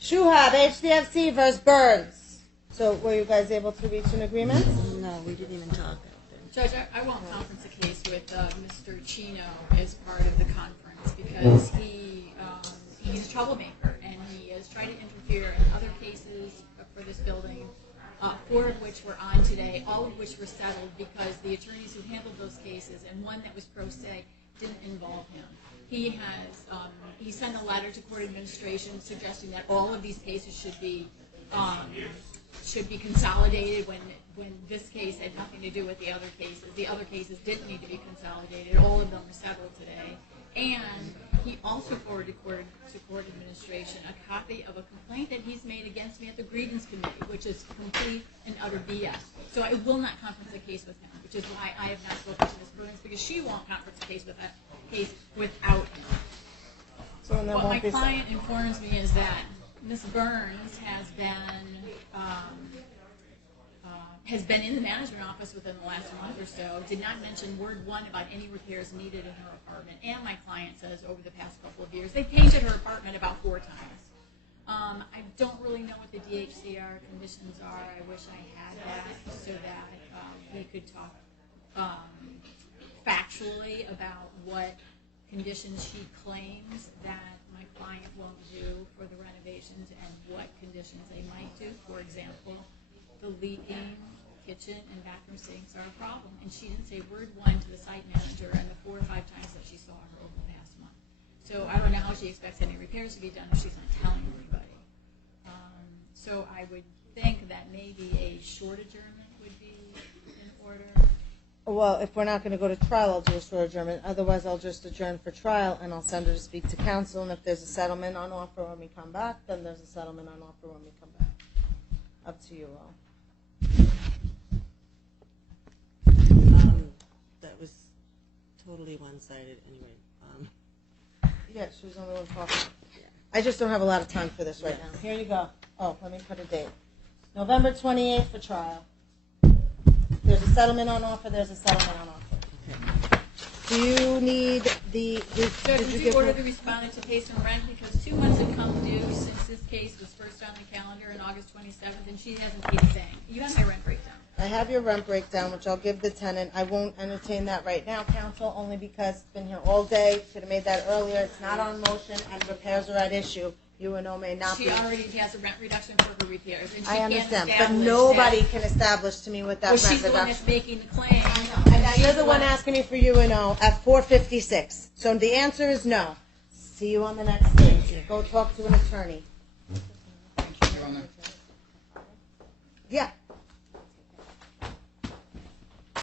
UHAB, HDFC versus Burns. So were you guys able to reach an agreement? No, we didn't even talk. Judge, I won't conference the case with Mr. Chino as part of the conference because he's a troublemaker and he has tried to interfere in other cases for this building, 4 of which were on today, all of which were settled because the attorneys who handled those cases and one that was pro se didn't involve him. He has he sent a letter to court administration suggesting that all of these cases should be consolidated when this case had nothing to do with the other cases. The other cases didn't need to be consolidated. All of them were settled today. And he also forwarded to court administration a copy of a complaint that he's made against me at the grievance committee, which is complete and utter BS. So I will not conference the case with him, which is why I have not spoken to Ms. Burns, because she won't conference the case without him. So What my client informs me is that Ms. Burns has been in the management office within the last month or so, did not mention word one about any repairs needed in her apartment, and my client says over the past couple of years, they painted her apartment about 4 times. I don't really know what the DHCR conditions are. I wish I had that so that we could talk factually about what conditions she claims that my client won't do for the renovations and what conditions they might do. For example, the leaking kitchen and bathroom sinks are a problem. And she didn't say word one to the site manager and the 4 or 5 times that she saw her over the past month. So I don't know how she expects any repairs to be done if she's not telling anybody. So I would think that maybe a short adjournment would be in order. Well, if we're not going to go to trial, I'll do a short adjournment. Otherwise, I'll just adjourn for trial, and I'll send her to speak to counsel. And if there's a settlement on offer when we come back, then there's a settlement on offer when we come back. Up to you all. That was totally one-sided anyway. Yeah, she was the only one talking. Yeah. I just don't have a lot of time for this right now. Here you go. Oh, let me put a date. November 28th for trial. There's a settlement on offer. There's a settlement on offer. Okay. Do you need the... Judge, would you order the respondent to pay some rent because 2 months have come due since this case was first on the calendar on August 27th, and she hasn't paid a thing. You have my rent breakdown. I have your rent breakdown, which I'll give the tenant. I won't entertain that right now, counsel, only because it's been here all day. Could have made that earlier. It's not on motion, and repairs are at issue. UNO may not be. She already has a rent reduction for her repairs, and she I understand, can't but nobody can establish to me what that rent she's reduction. the one that's making the claim. And you're the one asking me for UNO at 4:56. So the answer is no. See you on the next stage. Go talk to an attorney. Thank you, Your Honor. Yeah.